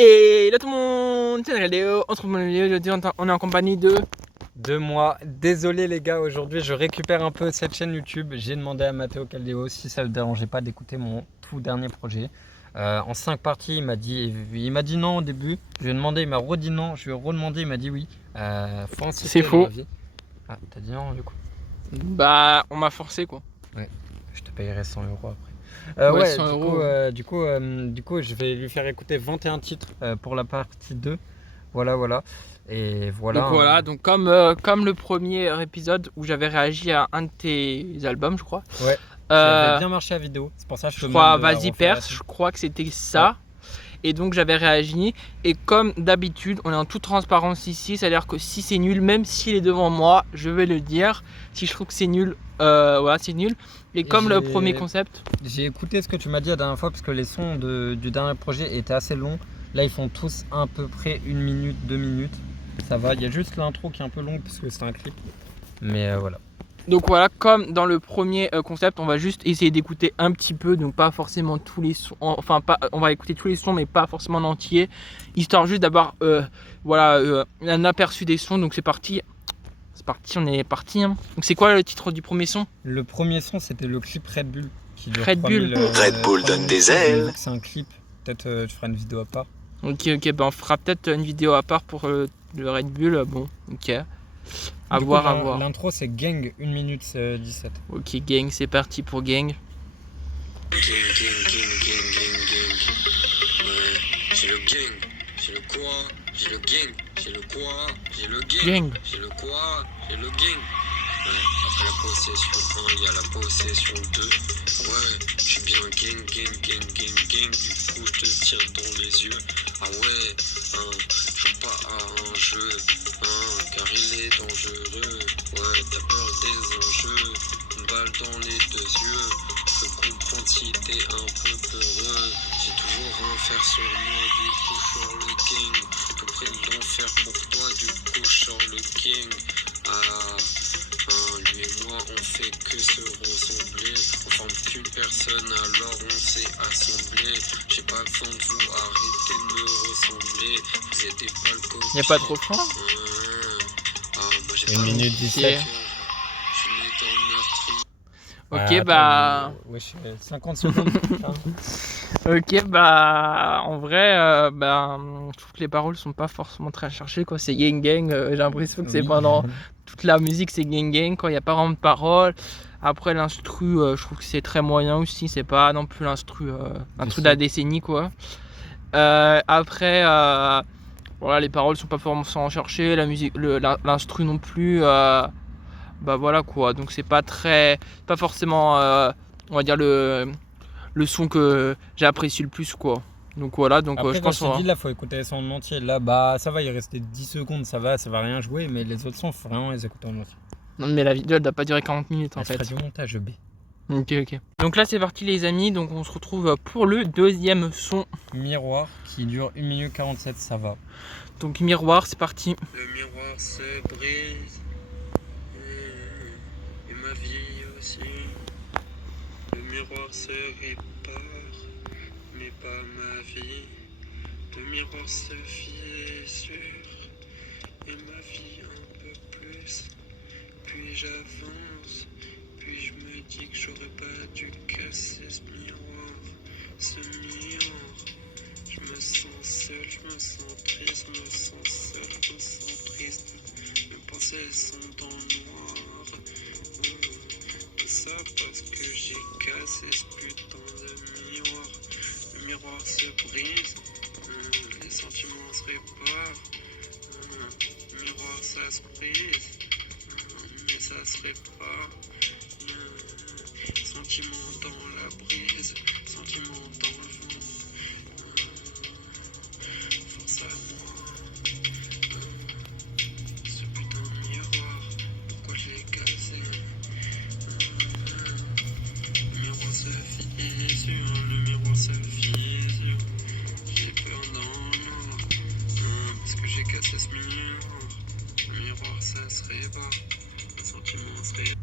Et là tout le monde, c'est Léo, on se retrouve dans la vidéo, aujourd'hui on est en compagnie de moi. Désolé les gars, aujourd'hui je récupère un peu cette chaîne YouTube. J'ai demandé à Matteo Caldeo si ça ne dérangeait pas d'écouter mon tout dernier projet. En 5 parties, il m'a dit non au début. Je lui ai demandé, il m'a redit non. Je lui ai redemandé, il m'a dit oui. Faut insister. C'est faux. Ah, t'as dit non du coup? Bah, on m'a forcé quoi. Ouais, je te payerai 100 € après. Ouais, ouais, 100 €. du coup, je vais lui faire écouter 21 titres pour la partie 2. Voilà. Et voilà. Donc voilà, donc comme le premier épisode où j'avais réagi à un de tes albums, je crois. Ouais. Ça avait bien marché à vidéo. C'est pour ça que je crois, Vas-y Perse, je crois que c'était ça. Ouais. Et donc j'avais réagi. Et comme d'habitude, on est en toute transparence ici. C'est-à-dire que si c'est nul, même s'il est devant moi, je vais le dire. Si je trouve que c'est nul, voilà, c'est nul. Et comme le premier concept. J'ai écouté ce que tu m'as dit la dernière fois parce que les sons du dernier projet étaient assez longs. Là, ils font tous à peu près 1 minute, 2 minutes. Ça va. Il y a juste l'intro qui est un peu longue parce que c'est un clip. Mais voilà. Donc voilà, comme dans le premier concept, on va juste essayer d'écouter un petit peu, donc pas forcément tous les sons, enfin pas, on va écouter tous les sons, mais pas forcément en entier, histoire juste d'avoir un aperçu des sons. Donc c'est parti, on est parti. Hein. Donc c'est quoi le titre du premier son? Le premier son, c'était le clip Red Bull. Red Bull. Red Bull donne des ailes. C'est un clip. Peut-être tu feras une vidéo à part. Ok, ben on fera peut-être une vidéo à part pour le Red Bull. Bon, ok. À voir. L'intro c'est Gang 1 minute 17. Ok, Gang, c'est parti pour Gang. Gang. Ouais, j'ai le gang, j'ai le quoi, j'ai le gang, j'ai le quoi, j'ai le gang, j'ai le quoi, j'ai le gang. Ouais, après la possession 1, il y a la possession 2. Ouais, je suis bien gang. Du coup, je te tire dans les yeux. Ah ouais, je joue pas à un jeu, car il est dangereux. Ouais, t'as peur des enjeux, une balle dans les 2 yeux. Je peux comprendre si t'es un peu peureux. J'ai toujours un fer sur moi, du coup, sur le gang. Tout près de l'enfer pour toi, du coup, sur le gang. Lui et moi on fait que se ressembler. On forme qu'une personne alors on s'est assemblé. J'ai pas besoin de vous, arrêtez de me ressembler. Vous êtes des pâles coquilles. Y'a pas trop fort? Moi j'ai 1 minute 17. Je suis né dans le meurtrier. Ok, bah. Ouais, 50 secondes. Ok, bah. En vrai, je trouve que les paroles sont pas forcément très cherchées. Quoi. C'est gang. J'ai l'impression que c'est pendant toute la musique, c'est gang. Quand il n'y a pas vraiment de paroles. Après, l'instru, je trouve que c'est très moyen aussi. C'est pas non plus l'instru de la décennie, quoi. Après, voilà, les paroles sont pas forcément cherchées. La musique, l'instru non plus. Bah voilà quoi, donc c'est pas forcément on va dire le son que j'apprécie le plus quoi. Donc voilà, donc après, je pense que là faut écouter les sons en entier. Là bah ça va, il restait 10 secondes, ça va rien jouer, mais les autres sons faut vraiment les écouter en entier. Non mais la vidéo elle doit pas durer 40 minutes en fait. C'est du montage B. Ok. Donc là c'est parti les amis, donc on se retrouve pour le deuxième son. Miroir qui dure 1 minute 47, ça va. Donc Miroir, c'est parti. Le miroir se brise. Et ma vie aussi. Le miroir se répare, mais pas ma vie. Le miroir se fissure, et ma vie un peu plus. Puis j'avance, puis je me dis que j'aurais pas dû casser ce miroir. Je me sens seul, je me sens triste, je me sens triste. Mes pensées sont dans le noir. Tout ça parce que j'ai cassé ce putain de miroir. Le miroir se brise, les sentiments se réparent. Le miroir ça se brise, mais ça se répare. Sentiments dans la brise, sentiments dans le vent. Force à moi. Ce putain de miroir, pourquoi je l'ai cassé? Le miroir se fissure, j'ai peur dans le noir, parce que j'ai cassé ce miroir. Le miroir ça se répare, un sentiment se répare.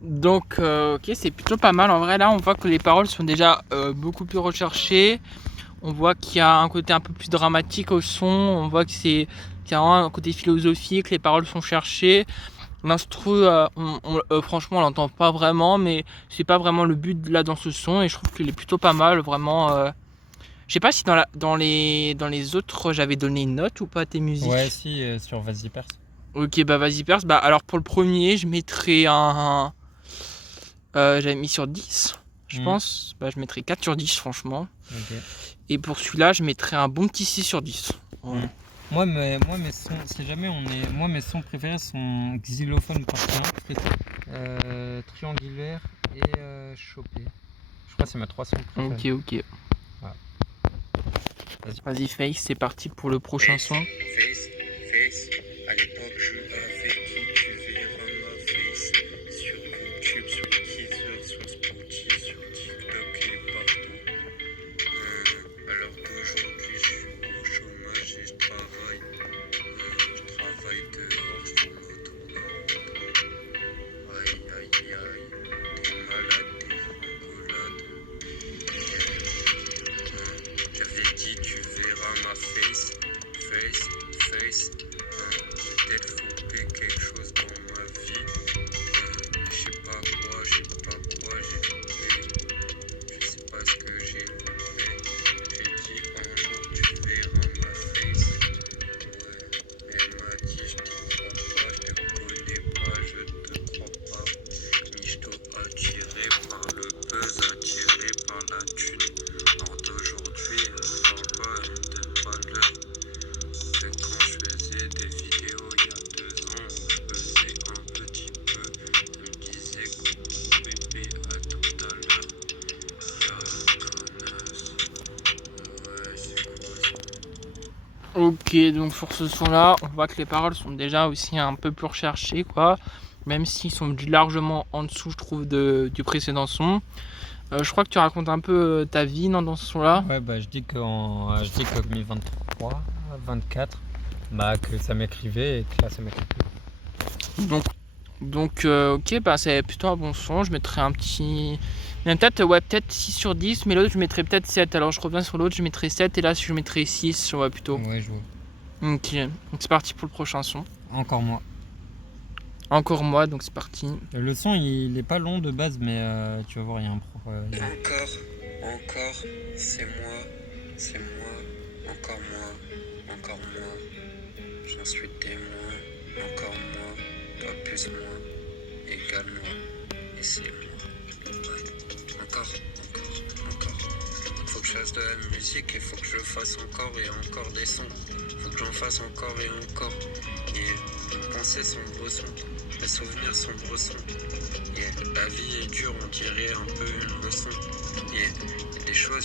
Donc ok, c'est plutôt pas mal en vrai. Là on voit que les paroles sont déjà beaucoup plus recherchées. On voit qu'il y a un côté un peu plus dramatique au son. On voit qu'il y a un côté philosophique, les paroles sont cherchées. L'instru, franchement, on l'entend pas vraiment, mais c'est pas vraiment le but là dans ce son, et je trouve qu'il est plutôt pas mal, vraiment. Je sais pas si dans les autres j'avais donné une note ou pas à tes musiques. Ouais, si, sur Vas-y Perse. Ok, bah vas-y perse. Bah alors pour le premier, je mettrais j'avais mis sur 10, je pense. Bah je mettrais 4 sur 10 franchement. Ok. Et pour celui-là, je mettrais un bon petit 6 sur 10. Ouais. Moi, mes sons, si jamais moi, mes sons préférés sont xylophone partie 1, triangulaire et chopé. Je crois que c'est mes 3 sons préférés. Ok. Voilà. Vas-y Face, c'est parti pour le prochain son. Face, à l'époque je avais dit tu verras ma face sur YouTube, sur Deezer, sur Spotify, sur TikTok et partout. Alors qu'aujourd'hui je suis au chômage et je travaille. Je travaille dehors, je tourne autour d'un rond. Aïe aïe aïe, des malades, des frangolades. J'avais dit tu verras ma face. Peut-être faut payer quelque chose dans ma vie. Je sais pas quoi, j'ai loupé. Je sais pas ce que j'ai loupé. J'ai dit un jour tu verras ma face. Ouais, elle m'a dit je t'y crois pas, je te connais pas, je te crois pas. Michto attiré par le buzz, attiré par la thune. Or d'aujourd'hui, elle me parle pas, elle me donne pas l'heure. C'est quand je faisais des vidéos il y a 2 ans, je faisais un petit peu. Elle me disait coucou bébé, à tout à l'heure. Y'a connasse. Ouais, c'est quoi ça? Ok, donc sur ce son-là, on voit que les paroles sont déjà aussi un peu plus recherchées, quoi. Même s'ils sont largement en dessous, je trouve, du précédent son. Je crois que tu racontes un peu ta vie, non, dans ce son-là. Ouais, bah je dis que 2023, 24, bah que ça m'écrivait et que là ça m'écrit plus. Donc ok, bah c'est plutôt un bon son. Je mettrais un petit... peut-être 6 sur 10, mais l'autre je mettrais peut-être 7. Alors je reviens sur l'autre, je mettrais 7, et là je mettrais 6, ouais, plutôt. Ouais, je vois. Ok, donc c'est parti pour le prochain son. Encore moi. Encore moi, donc c'est parti. Le son il est pas long de base, mais tu vas voir, il y a un pro. Encore, c'est moi, encore moi, j'en suis témoin, encore moi, toi plus moi, égale moi, et c'est moi. Ouais. Encore. Faut que je fasse de la musique et faut que je fasse encore et encore des sons. Faut que j'en fasse encore et encore. Et penser sombre son, les souvenirs sombres son. La vie est dure, on dirait un peu une leçon. Il y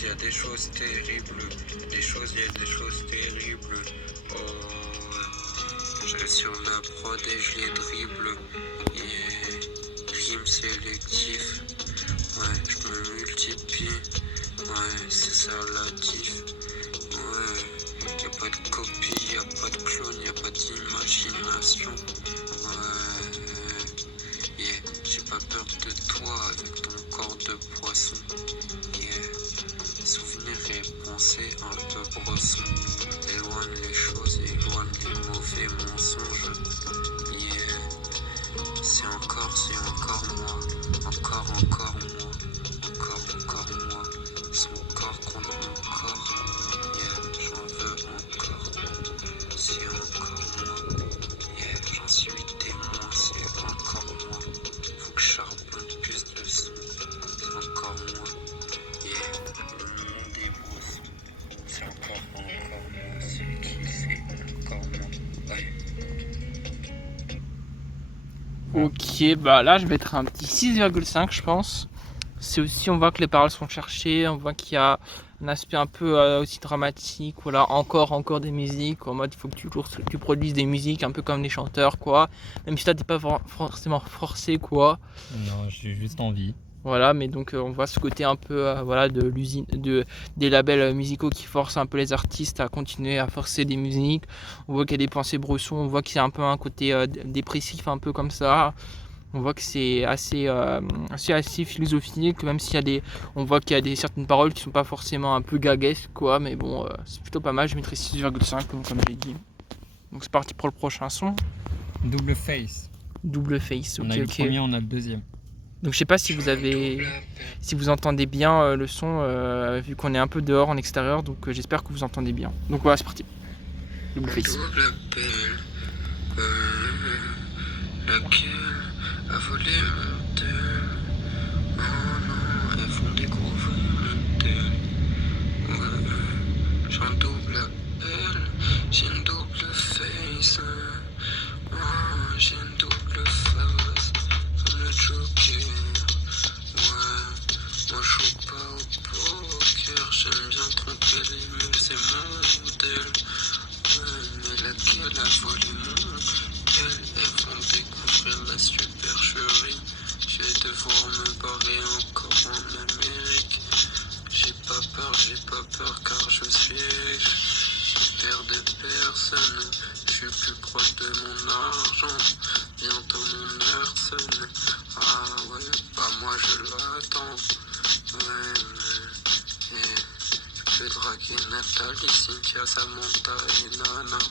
a des choses terribles. Il y a des choses terribles. Oh, je suis sur la prod et je les dribble. Rime sélectif. Ouais, je me multiplie. Ouais, c'est ça la diff. Ouais, y'a pas de copie, y'a pas de clone, y'a pas d'imagination. Ouais, yeah, j'ai pas peur de toi avec ton corps de poisson. Yeah, souvenirs et pensées un peu bressons. Éloigne les choses, éloigne les mauvais mensonges. Yeah, c'est encore moi. Encore moi. Son corps contre mon corps. Yeah, j'en veux encore. C'est encore moi. Yeah, j'en suis témoin. C'est encore moi. Faut que je charbonne plus de son. C'est encore moi. Yeah, le monde est beau. C'est encore moi. C'est qui? C'est encore moi. Ouais. Ok, bah là je mettrais un petit 6,5, je pense. C'est aussi, on voit que les paroles sont cherchées, on voit qu'il y a un aspect un peu aussi dramatique, voilà, encore des musiques, en mode il faut que tu produises des musiques un peu comme les chanteurs, quoi. Même si toi t'es pas forcément forcé, quoi. Non, j'ai juste envie. Voilà, mais donc on voit ce côté un peu voilà, de l'usine, des labels musicaux qui forcent un peu les artistes à continuer à forcer des musiques. On voit qu'il y a des pensées bressons, on voit qu'il y a un peu un côté dépressif, un peu comme ça. On voit que c'est assez philosophique, même s'il y a on voit qu'il y a certaines paroles qui sont pas forcément un peu gaguesques, quoi, mais bon, c'est plutôt pas mal. Je mettrai 6,5 comme j'ai dit. Donc c'est parti pour le prochain son. Double face. Double face, ok, On a eu le ok. premier, on a le deuxième. Donc je sais pas si vous entendez bien le son, vu qu'on est un peu dehors en extérieur, donc j'espère que vous entendez bien. Donc voilà, c'est parti. Double face. Double appel, laquelle a volé mon tel. Oh non, elles vont découvrir mon tel. Ouais, j'ai un double appel, j'ai une double face. Oh, j'ai une double face, comme le Joker. Ouais, moi je joue pas au poker, j'aime bien tromper les mules, c'est mon modèle. Mais laquelle a volé mon elles vont découvrir la supercherie. Je vais devoir me barrer encore en Amérique. J'ai pas peur car je suis riche. J'ai peur de personne, je suis plus proche de mon argent. Bientôt mon heure sonne. Ah ouais, bah moi je l'attends. Ouais, je peux draguer Nathalie, Cynthia, Samantha et Nana.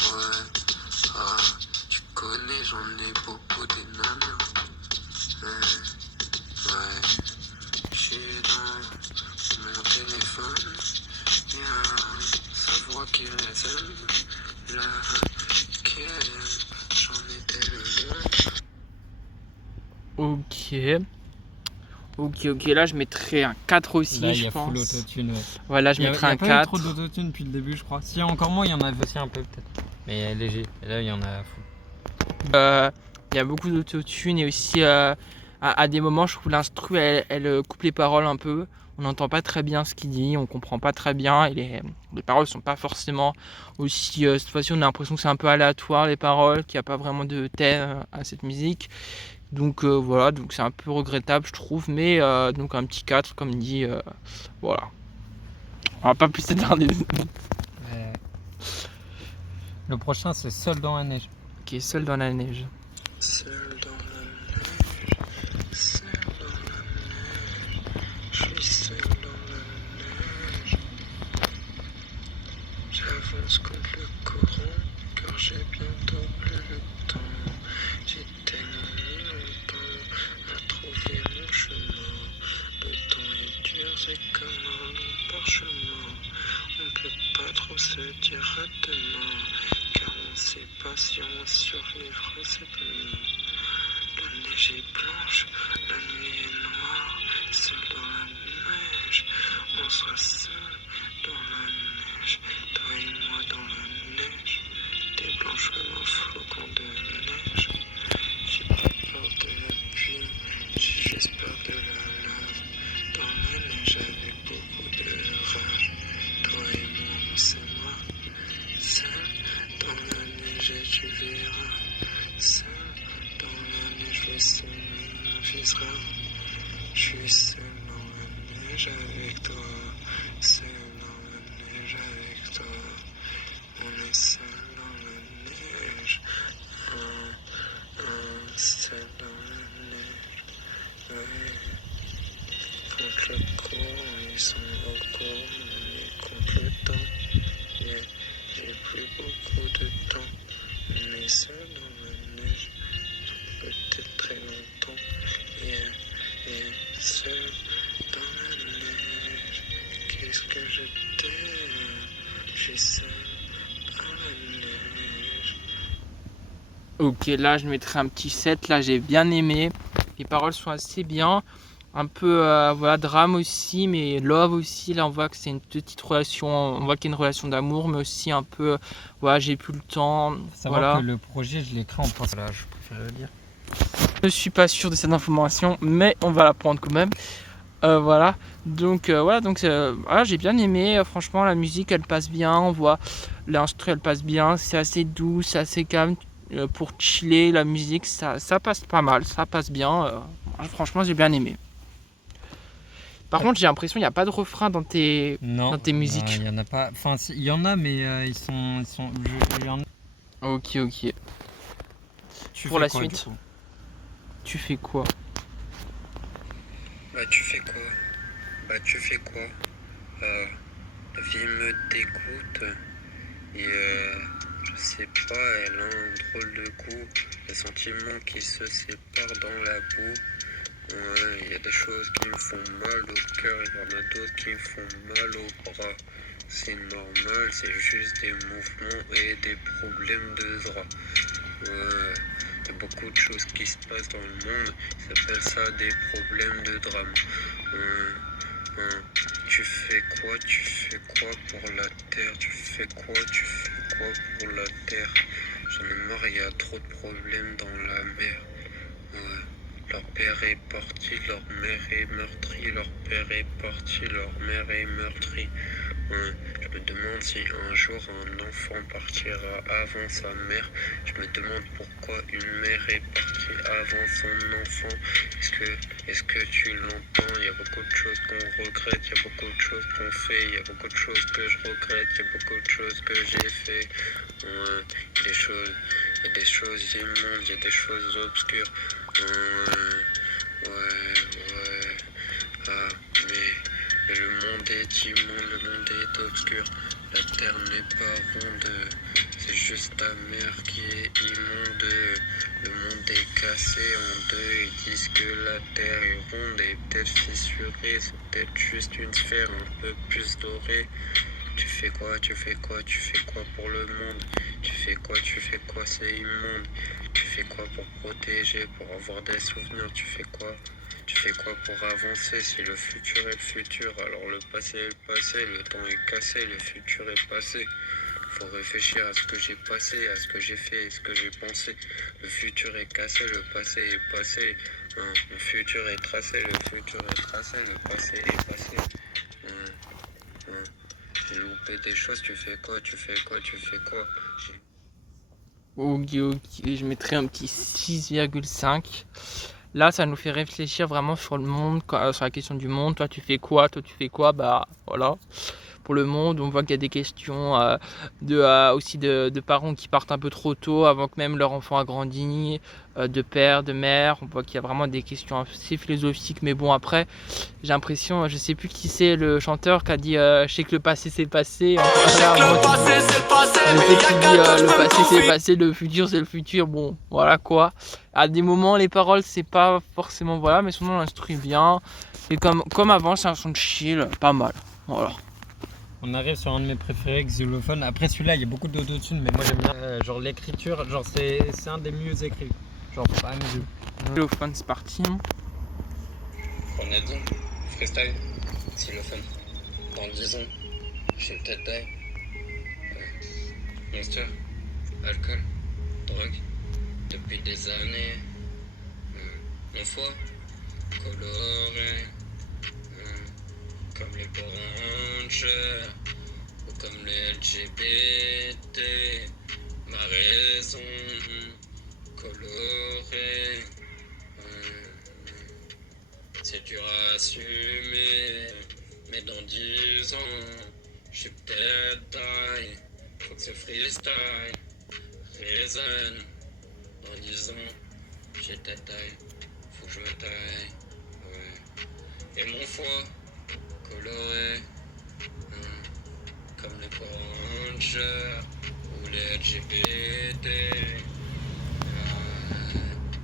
Ouais, ah, tu connais, j'en ai beaucoup des nanas. Ouais, j'suis dans mon téléphone, y'a sa voix qui résonne. Laquelle, j'en ai tellement. Ok, là je mettrais un 4 aussi, Là, il y je a full pense. autotune. Ouais. Ouais, là je Il y a mettrais un pas eu 4. trop d'autotune depuis le début, je crois. Si, encore moins, il y en avait aussi un peu peut-être. Mais léger. Et là, il y en a full. Il y a beaucoup d'autotune et aussi à des moments je trouve l'instru elle coupe les paroles un peu. On n'entend pas très bien ce qu'il dit, on comprend pas très bien et les paroles sont pas forcément aussi. Cette fois-ci on a l'impression que c'est un peu aléatoire les paroles, qu'il n'y a pas vraiment de thème à cette musique. Donc voilà, donc c'est un peu regrettable je trouve, mais donc un petit 4 comme dit, voilà. On va pas plus s'éterniser. Le prochain, c'est Seul dans la neige. Ok, Seul dans la neige. Seul dans la neige, seul dans la neige, je suis seul dans la neige. J'avance contre le courant, car j'ai bientôt plus le temps. J'ai tellement mis longtemps à trouver mon chemin. Le temps est dur, c'est comme un long parchemin. On peut pas trop se dire à demain, car on sait pas si on survivra cette nuit. La neige est blanche, la nuit est noire, seul dans la neige, on sera seul dans la neige, toi et moi dans la neige, t'es blanche comme un flocon de neige. J'ai pas peur de la pluie, j'ai juste peur de la lave, dans la neige avec beaucoup de rage, toi et moi on s'aimera, seul dans la neige et tu verras, seul dans la neige le soleil m'avisera. Je suis seul dans la neige avec toi, seul dans la neige avec toi. On est seul dans la neige, seul dans la neige. Ouais. Contre le courant, ils sont au courant, on est contre le temps. Yeah. J'ai plus beaucoup de temps, on est seul dans la neige, peut-être très longtemps. Yeah, seul dans la neige, qu'est-ce que je t'aime, je suis seul dans la neige. Ok, là je mettrai un petit 7, là j'ai bien aimé. Les paroles sont assez bien. Un peu voilà, drame aussi, mais love aussi. Là on voit que c'est une petite relation, on voit qu'il y a une relation d'amour, mais aussi un peu, voilà, j'ai plus le temps. Faut savoir Voilà. que le projet, je l'ai écrit en post. Là, je préfère le dire. Je suis pas sûr de cette information, mais on va la prendre quand même. Voilà, donc voilà, j'ai bien aimé. Franchement, la musique elle passe bien, on voit l'instru elle passe bien, c'est assez doux, c'est assez calme. Pour chiller, la musique ça passe pas mal, ça passe bien. Franchement, j'ai bien aimé. Par contre, j'ai l'impression qu'il n'y a pas de refrain dans tes musiques. Il y en a pas. Enfin, il y en a, mais ils sont. Ok. Tu Pour fais la quoi, suite. du coup tu fais quoi? Bah tu fais quoi? Bah tu fais quoi? La vie me dégoûte et je sais pas, elle a un drôle de goût. Les sentiments qui se séparent dans la boue. Ouais, il y a des choses qui me font mal au cœur, il y en a d'autres qui me font mal au bras. C'est normal, c'est juste des mouvements et des problèmes de drap. Ouais, il y a beaucoup de choses qui se passent dans le monde, ils appellent ça des problèmes de drame. Tu fais quoi pour la terre? Tu fais quoi pour la terre? J'en ai marre, il y a trop de problèmes dans la mer. Ouais. Leur père est parti, leur mère est meurtrie, leur père est parti, leur mère est meurtrie. Je me demande si un jour un enfant partira avant sa mère. Je me demande pourquoi une mère est partie avant son enfant. Est-ce que tu l'entends? Il y a beaucoup de choses qu'on regrette, il y a beaucoup de choses qu'on fait, il y a beaucoup de choses que je regrette, il y a beaucoup de choses que j'ai fait. Ouais, il y a des choses immondes, il y a des choses obscures. Ouais. Ah, mais le monde est immonde, le monde est obscur. La terre n'est pas ronde, c'est juste ta mère qui est immonde. Le monde est cassé en deux, ils disent que la terre est ronde et peut-être fissurée. C'est peut-être juste une sphère un peu plus dorée. Tu fais quoi pour le monde? Tu fais quoi, c'est immonde. Tu fais quoi pour protéger, pour avoir des souvenirs? Tu fais quoi pour avancer? Si le futur est le futur, alors le passé est le passé, le temps est cassé, le futur est passé. Faut réfléchir à ce que j'ai passé, à ce que j'ai fait, à ce que j'ai pensé. Le futur est cassé, le passé est passé. Le futur est tracé, le futur est tracé, le passé est passé. J'ai loupé des choses, tu fais quoi? Ok, je mettrai un petit 6,5. Là, ça nous fait réfléchir vraiment sur le monde, sur la question du monde. Toi, tu fais quoi? Bah voilà. Pour le monde, on voit qu'il y a des questions aussi de parents qui partent un peu trop tôt avant que même leur enfant a grandi, de père, de mère. On voit qu'il y a vraiment des questions assez philosophiques. Mais bon, après, j'ai l'impression, je sais plus qui c'est le chanteur qui a dit je sais que le passé c'est passé. Je sais qu'il dit le passé c'est passé, le futur c'est le futur. Bon, voilà quoi. À des moments, les paroles c'est pas forcément voilà, mais sinon on l'instruit bien. Et comme avant, c'est un son de chill, pas mal. Voilà. On arrive sur un de mes préférés, Xylophone. Après celui-là, il y a beaucoup d'autotune, mais moi j'aime bien genre l'écriture, genre c'est un des mieux écrits. Genre pas à mes yeux. Xylophone, c'est parti. Ronaldo, freestyle, xylophone. Dans 10 ans, j'ai peut-être die. Monster, alcool, drogue, depuis des années. Mon foie, coloré, comme les Power Rangers, ou comme les LGBT. Ma raison, colorée. C'est dur à assumer, mais dans 10 ans, je suis peut-être die. Faut que ce freestyle résonne. Dans 10 ans, j'ai peut-être die. Faut que je me taille. Ouais. Et mon foie, coloré, comme les Power Rangers ou les LGBT.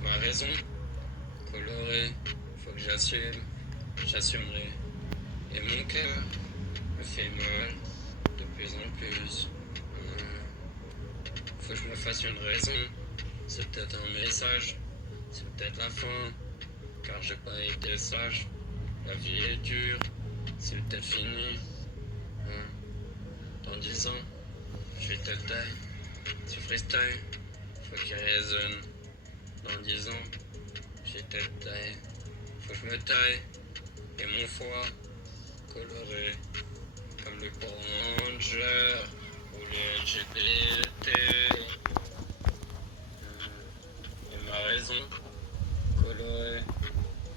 Ma raison, colorée. Faut que j'assumerai. Et mon cœur me fait mal de plus en plus. Faut que je me fasse une raison. C'est peut-être un message, c'est peut-être la fin. Car j'ai pas été sage. La vie est dure, c'est peut-être fini. Dans 10 ans, je vais peut-être die. Tu freestyle, faut qu'il résonne. Dans 10 ans, j'ai peut-être die. Faut que je me taille, et mon foie coloré, comme le Power Ranger ou les LGBT. Et ma raison, coloré,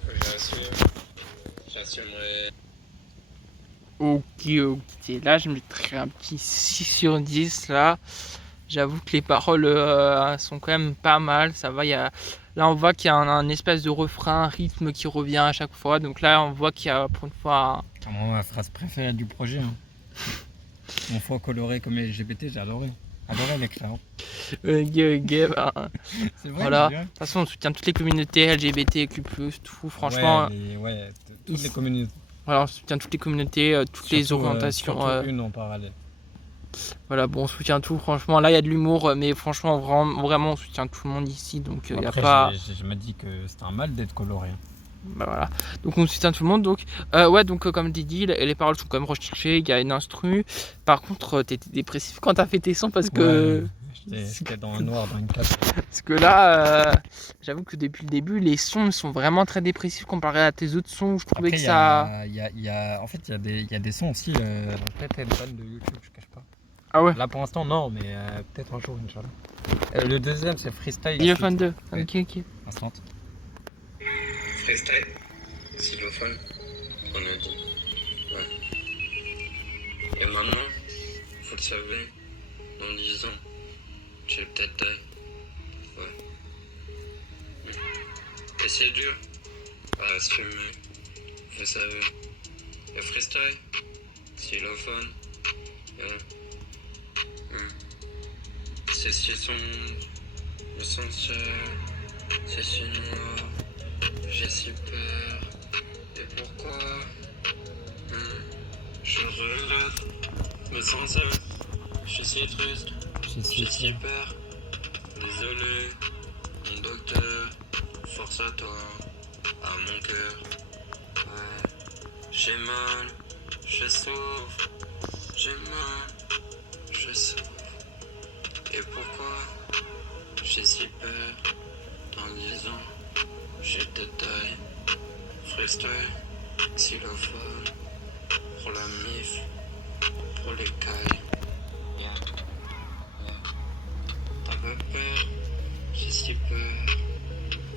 faut que j'assumerai. Ok. Là, je mettrais un petit 6 sur 10 là. J'avoue que les paroles sont quand même pas mal. Ça va, il y a Là, on voit qu'il y a un espèce de refrain, un rythme qui revient à chaque fois. Donc là, on voit qu'il y a pour une fois. Moi, ma phrase préférée du projet. Hein. Mon foie coloré comme les LGBT, j'ai adoré. Adoré l'écrire. Bah, C'est vrai. voilà. De toute façon, on soutient toutes les communautés LGBTQ+, tout. Franchement, toutes les communautés. voilà, on soutient toutes les communautés, toutes les orientations. Surtout une en parallèle. Voilà, bon, on soutient tout. Franchement, là, il y a de l'humour, mais franchement, vraiment, on soutient tout le monde ici. Donc, il n'y a pas. Je me dis que c'est un mal d'être coloré. Bah voilà, donc on soutient tout le monde. Donc comme tu dis, les paroles sont quand même recherchées, il y a une instru. Par contre, t'étais dépressif quand t'as fait tes sons parce que j'étais dans un noir, dans une case. parce que là, j'avoue que depuis le début, les sons sont vraiment très dépressifs comparé à tes autres sons où je trouvais Après, que ça. En fait, il y a des sons aussi. Peut-être une fan de YouTube, je cache pas. Ah ouais. Là pour l'instant, non, mais peut-être un jour, Inch'Allah. Le deuxième, c'est Freestyle. Xylophone 2. Ouais. Ok. Instant. Freestyle, xylophone, on a dit. Ouais. Et maintenant, vous le savez, dans 10 ans, j'ai peut-être taille. Ouais. Et c'est dur à assumer, vous savez. Et freestyle, xylophone, c'est si sombre, le sens c'est si noir. J'ai si peur, et pourquoi je regrette, me sens seul, je suis si triste, j'ai si peur, désolé, mon docteur, force à toi, à mon cœur, ouais, j'ai mal, je souffre, j'ai mal, je souffre, et pourquoi j'ai si peur, dans 10 ans. J'ai de taille, freestyle, xylophone, pour la mif, pour les cailles. T'as pas peur, j'ai si peur,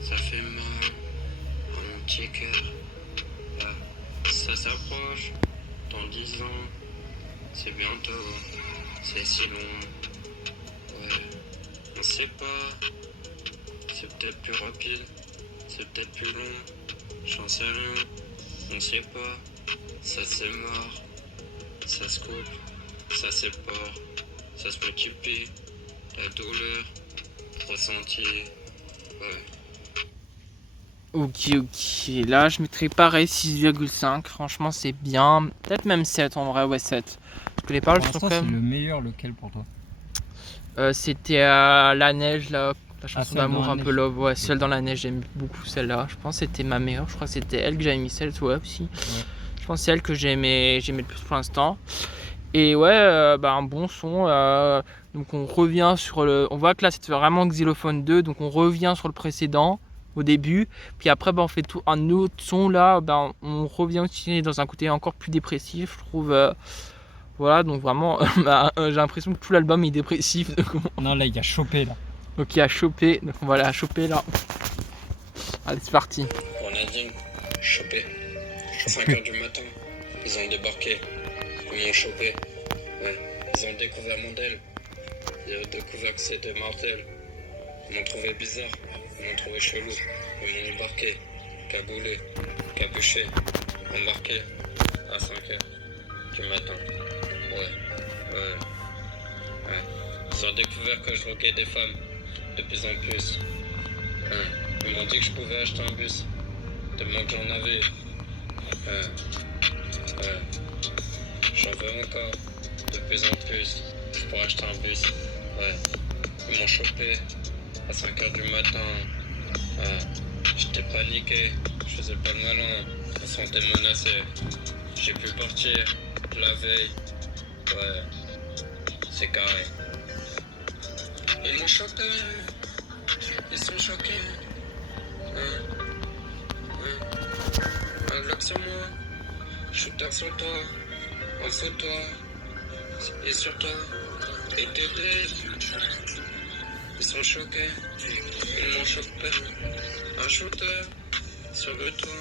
ça fait mal à mon petit cœur. Ça s'approche, dans 10 ans, c'est bientôt, c'est si loin. Ouais, on sait pas, c'est peut-être plus rapide. C'est peut-être plus long, j'en sais rien, on sait pas, ça c'est mort, ça se coupe, ça sépare, ça se multiplie, la douleur, ressentie, ouais. Ok, là je mettrais pareil 6,5, franchement c'est bien, peut-être même 7 en vrai, ouais 7. Parce que les paroles sont quand même... c'est le meilleur lequel pour toi? C'était à La Neige là. La chanson Seule d'amour dans la un peu neige. love, ouais, Seule dans la neige, j'aime beaucoup celle-là. Je pense que c'était ma meilleure, je crois que c'était elle que j'avais mis celle, ouais aussi. Ouais. Je pense que c'est elle que j'aimais le plus pour l'instant. Et ouais, un bon son. Donc on revient sur le... On voit que là c'était vraiment Xylophone 2, donc on revient sur le précédent au début. Puis après on fait tout un autre son là, on revient aussi dans un côté encore plus dépressif, je trouve. Voilà, donc vraiment, j'ai l'impression que tout l'album est dépressif. Donc Non, là il y a chopé là. Donc il a chopé, donc on va aller à choper là. Allez c'est parti. On a dit, chopé. 5h du matin, ils ont débarqué, ils m'ont chopé. Ouais. Ils ont découvert mon DEL, ils ont découvert que c'était mortel. Ils m'ont trouvé bizarre, ils m'ont trouvé chelou. Ils m'ont embarqué, cagoulé, capuché, embarqué à 5h du matin. Ouais. Ils ont découvert que je roquais des femmes de plus en plus. Ils m'ont dit que je pouvais acheter un bus, tellement que j'en avais. J'en veux encore de plus en plus pour acheter un bus. Ouais. Ils m'ont chopé à 5h du matin. J'étais paniqué, je faisais pas le malin, je me sentais menacé. J'ai pu partir la veille. Ouais, c'est carré. Ils m'ont chopé, ils sont choqués. Un Glock sur moi, shooter sur toi, en dessous de toi, et sur toi, et t'aider. Ils sont choqués, ils m'ont chopé. Un shooter sur le toit,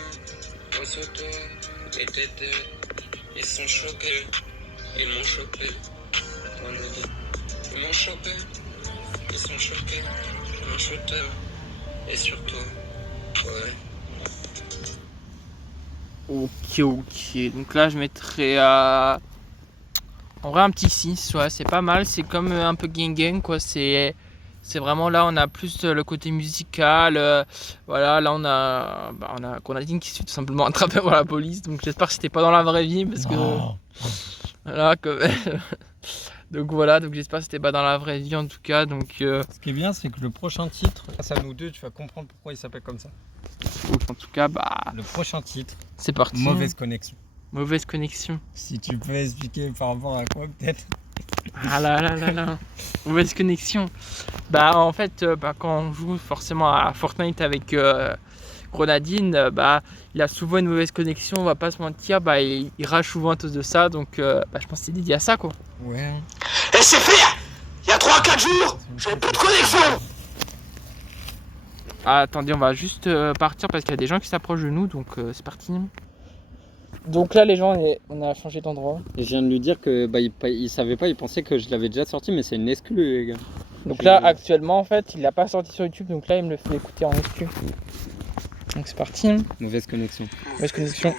en dessous de toi, et t'aider. Ils sont choqués, ils m'ont chopé. Ils m'ont chopé, ils sont choqués. Un shooter Et sur toi. Ouais. Ok. Donc là, je mettrais en vrai un petit 6. Ouais, c'est pas mal. C'est comme un peu gang gang, quoi. C'est vraiment là, on a plus le côté musical. Voilà, là, on a Grenadine qui se fait tout simplement attraper par la police. Donc j'espère que c'était pas dans la vraie vie. Parce que. Voilà, donc voilà, donc j'espère que c'était pas dans la vraie vie en tout cas. Donc, Ce qui est bien, c'est que le prochain titre, grâce à nous deux, tu vas comprendre pourquoi il s'appelle comme ça. en tout cas, Le prochain titre, c'est parti. Mauvaise connexion. Mauvaise connexion. Si tu peux expliquer par rapport à quoi, peut-être. Ah là. Mauvaise connexion. En fait, quand on joue forcément à Fortnite avec Grenadine, il a souvent une mauvaise connexion, on va pas se mentir, il rage souvent à cause de ça, donc je pense que c'est dédié à ça, quoi. Ouais. Et c'est fait. Il y a 3-4 jours, j'avais plus de connexion. Ah, attendez, on va juste partir parce qu'il y a des gens qui s'approchent de nous, donc c'est parti. Donc là, les gens, on a changé d'endroit. Et je viens de lui dire que il savait pas, il pensait que je l'avais déjà sorti, mais c'est une exclu, les gars. Donc là, actuellement, en fait, il l'a pas sorti sur YouTube, donc là, il me le fait écouter en exclu. Donc c'est parti. Mauvaise connexion. Mauvaise connexion.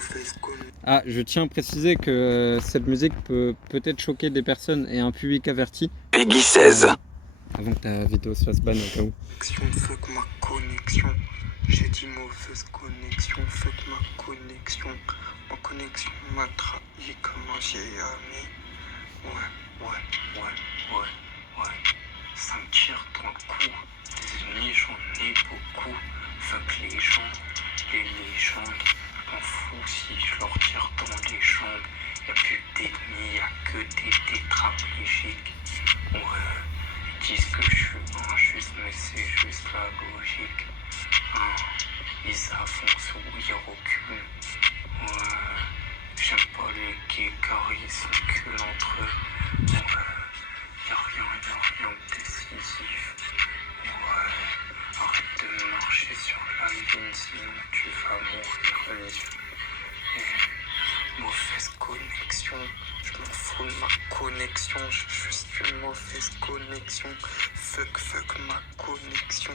Ah, je tiens à préciser que cette musique peut peut-être choquer des personnes et un public averti. Peggy 16. Avant que ta vidéo se fasse ban au cas où. Fuck ma connexion. J'ai dit mauvaise connexion. Fuck ma connexion. Ma connexion m'a trahi comme un Miami. Ouais. Ça me tire dans le cou. Des ennemis, j'en ai beaucoup. Fuck les gens, les légendes. M'en fous si je leur tire dans les jambes. Y'a plus d'ennemis, y'a que des tétraplégiques. Ouais, ils disent que je suis injuste, mais c'est juste la logique. Ils avancent ou ils reculent. Ouais, j'aime pas les gays car ils s'enculent entre eux. Ouais, y'a rien de décisif. Ouais, arrête de marcher sur la ligne, sinon tu vas mourir les yeux. Mauvaise connexion, je m'en fous de ma connexion, je suis une mauvaise connexion. Fuck ma connexion.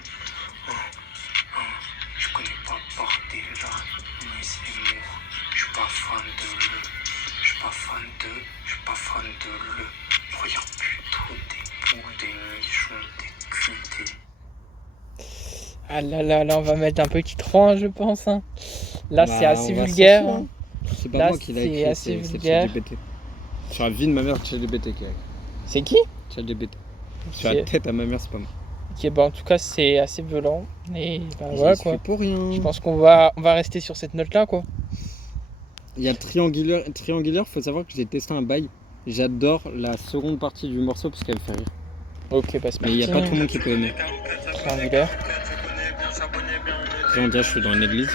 Je connais pas Bardella, mais c'est mort. Je suis pas fan de le. Regarde plutôt des boules, des nichons, des culs, Ah là, on va mettre un petit 3, je pense. Là, c'est assez vulgaire. C'est pas Là, moi qui l'ai c'est écrit, assez c'est vulgaire. ChatGPT. Sur la vie de ma mère, ChatGPT qui a écrit. C'est qui? ChatGPT. Sur la tête à ma mère, c'est pas moi. Ok, en tout cas, c'est assez violent. Et voilà, J'y quoi. suis pour rien. Je pense qu'on va rester sur cette note-là, quoi. Il y a Triangulaire, faut savoir que j'ai testé un bail. J'adore la seconde partie du morceau parce qu'elle fait rire. Ok, c'est parti. Mais il n'y a pas tout le monde qui peut aimer. Triangulaire. On dirait que je suis dans une église.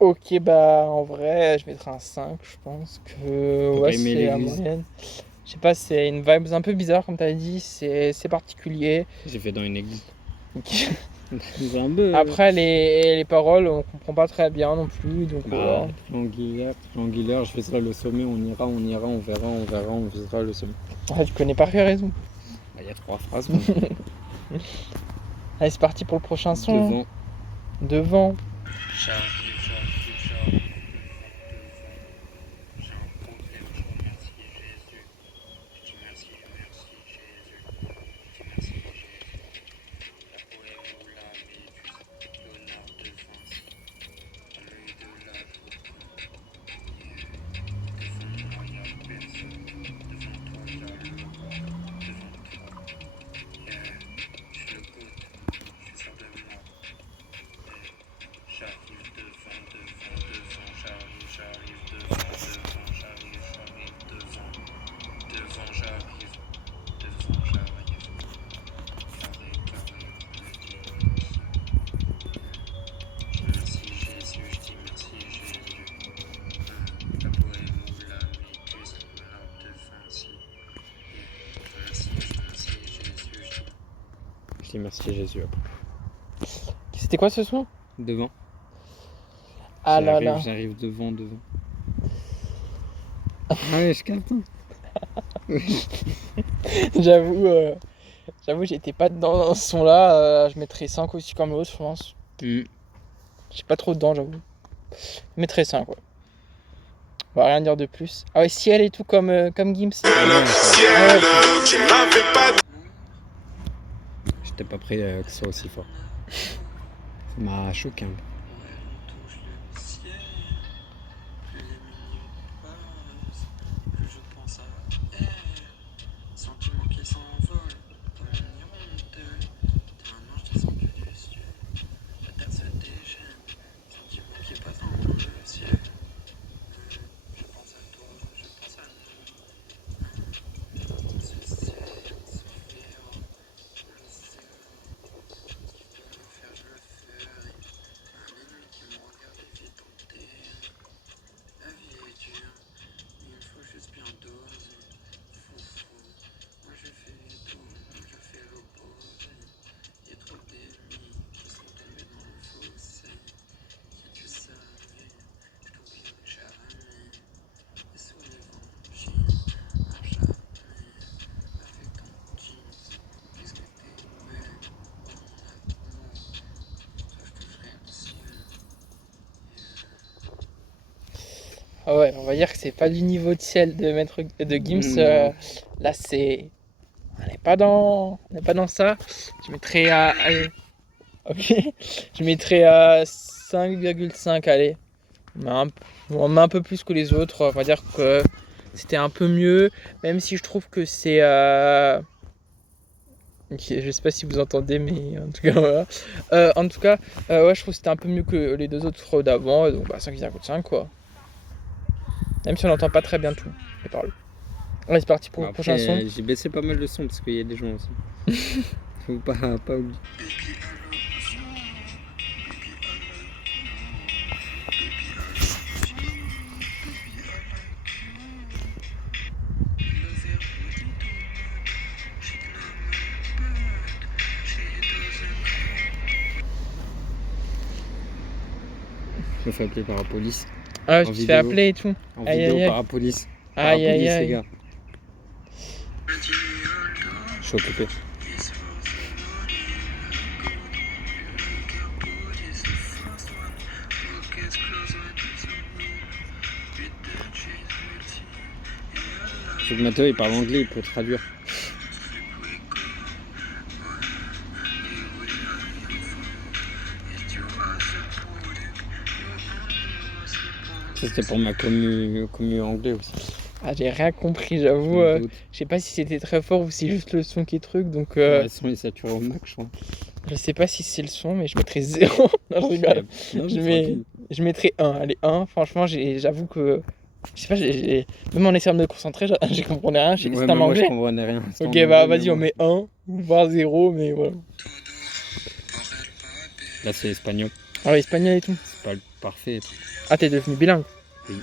Ok, en vrai, je mettrai un 5, je pense que Faut ouais, pas aimer c'est la l'église. moyenne. Je sais pas, c'est une vibe un peu bizarre, comme tu as dit, c'est particulier. J'ai fait dans une église. Ok. C'est un peu. Après, les paroles, on comprend pas très bien non plus, donc voilà. Triangulaire, je viserai le sommet, on ira, on verra, on visera le sommet. Ouais, tu connais par raison. Il y a 3 phrases. Bon. Allez, c'est parti pour le prochain son. Devant. J'arrive. J'ai un problème, je remercie. Je dis merci Jésus après. C'était quoi ce son? Devant. Ah là là. J'arrive devant. Ah ouais, je capte. J'avoue, j'étais pas dedans dans ce son-là. Je mettrais 5 aussi comme l'autre, je pense. J'ai pas trop dedans, j'avoue. Je mettrais 5, ouais. On va rien dire de plus. Ah ouais, Ciel et tout comme Gims. Ciel, tu m'avais pas dit. J'étais pas prêt que ce soit aussi fort. Ça m'a choqué un peu. Ah ouais, on va dire que c'est pas du niveau de Ciel de Gims. Là, c'est. On n'est pas dans ça. Je mettrais à. Allez. Ok. Je mettrais à 5,5. Allez. On met un peu plus que les autres. On va dire que c'était un peu mieux. Même si je trouve que c'est. Ok, je sais pas si vous entendez, mais en tout cas, voilà. En tout cas, ouais, je trouve que c'était un peu mieux que les deux autres d'avant. Donc, 5,5 quoi. Même si on n'entend pas très bien tout, les paroles. Allez, c'est parti pour le prochain son. J'ai baissé pas mal le son parce qu'il y a des gens aussi. Faut pas oublier. Je me fais appeler par la police. Ah, tu te fais appeler et tout. En Aïe, vidéo aïe, aïe. par la police. Aïe, aïe, les aïe. gars. Je suis occupé. Je veux que Mathéo il parle anglais, il peut traduire. Ça c'était pour ma commu anglais aussi. Ah, j'ai rien compris, j'avoue. Je sais pas si c'était très fort ou si c'est juste le son qui est truc. Donc, Le son est saturé au max, je crois. je sais pas si c'est le son, mais je mettrais 0. Non, je rigole. Non, Je mettrais 1. Allez, 1. Franchement, j'avoue que. Je sais pas, même en essayant de me concentrer, je comprenais rien. C'était en moi je anglais. comprenais rien. Ok, bah vas-y, on met 1, voire 0, mais voilà. Là c'est espagnol. Ah ouais, espagnol et tout. C'est pas le parfait. Ah, t'es devenu bilingue. Oui.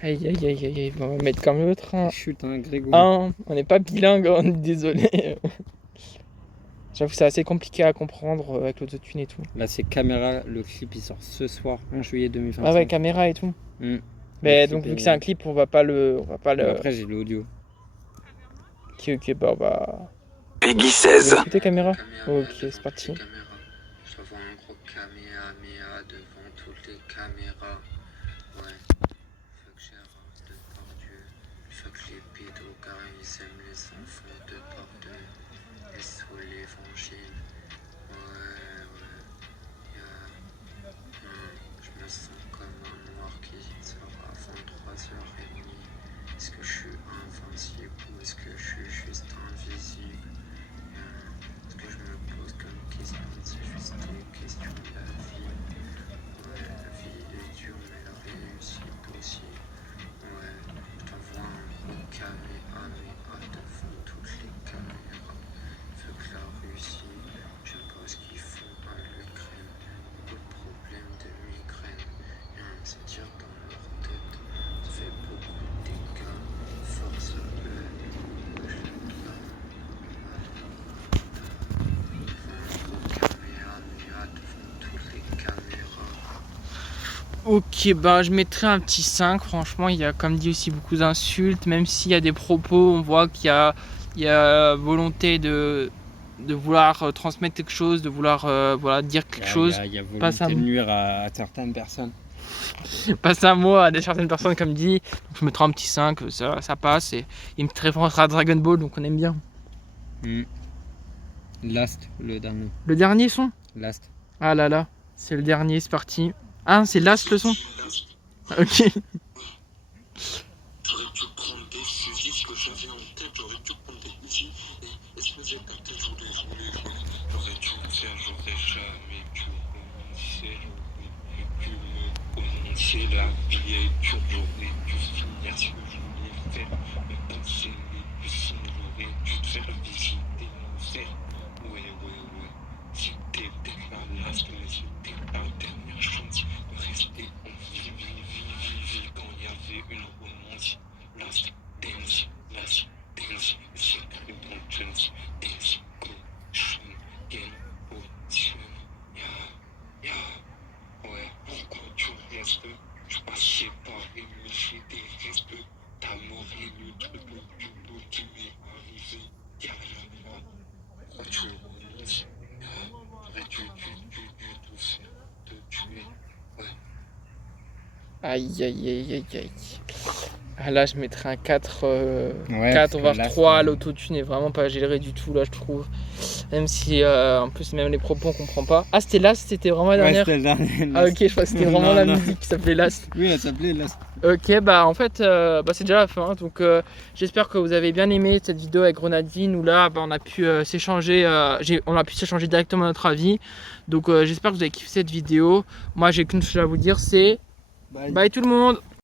Aïe, aïe, aïe, aïe, aïe. Bon, on va mettre comme l'autre. Chut, hein, Grégo. On n'est pas bilingue, on est désolé. J'avoue que c'est assez compliqué à comprendre avec l'autotune et tout. Là c'est Caméra, le clip il sort ce soir, 1 juillet 2025. Ah ouais, caméra et tout. Mais donc vu que c'est un clip, on va pas le. Après j'ai l'audio. Ok, bah. Peggy 16. Écoutez caméra. Ok, c'est parti. Je vois un gros kamehameha devant toutes les caméras. Ouais. Fuck Gérard Depardieu. Fuck les pédos car ils aiment les enfants de partout. Et sous l'évangile. Ouais. Je me sens comme un noir qui sera Ok, bah je mettrais un petit 5. Franchement, il y a comme dit aussi beaucoup d'insultes. Même s'il y a des propos, on voit il y a volonté de vouloir transmettre quelque chose, de vouloir voilà, dire quelque chose. Il y a Passe volonté un- de nuire à certaines personnes. Passer un mot à certaines personnes comme dit. Donc, je mettrai un petit 5, ça passe. Et il me référencera à Dragon Ball, donc on aime bien. Last, le dernier. Le dernier son? Last. Ah là là, c'est le dernier, c'est parti. Ah, c'est Last le son? Ok. J'aurais dû prendre des fusils, ce que j'avais en tête, j'aurais dû prendre des fusils et se faisait ta tête, je voulais. J'aurais dû le faire, j'aurais jamais dû renoncer, j'aurais dû me prononcer, la vie est dure, j'aurais dû finir ce que je voulais faire, mais penser mes signes, j'aurais dû te faire visiter l'enfer. Ouais, c'était peut-être la last, mais c'était la dernière chance de rester en vie, quand il y avait une romance. Last dance, c'est très bon chance, dance, go, shoot, game, position, yeah, ouais, pourquoi tu restes, je passais par et me j'ai des restes, ta mort est le truc le plus beau qui m'est arrivé, yeah, pourquoi tu renonces, j'aurais dû tout faire, te tuer, ouais. Aïe. Ah là, je mettrais un 4, Ouais, 4 parce que voire là, 3. c'est- L'autotune est vraiment pas géré du tout, là, je trouve. Même si, en plus, même les propos, on comprend pas. Ah, c'était Last, c'était vraiment la Ouais, dernière. c'était le dernier. Ah, ok, je crois que c'était vraiment Non, la non. musique qui s'appelait Last. Oui, elle s'appelait Last. Ok, bah en fait, c'est déjà la fin. Donc, j'espère que vous avez bien aimé cette vidéo avec Grenadine où là, on a pu s'échanger, on a pu s'échanger directement notre avis. Donc, j'espère que vous avez kiffé cette vidéo. Moi, j'ai qu'une chose à vous dire, c'est bye tout le monde.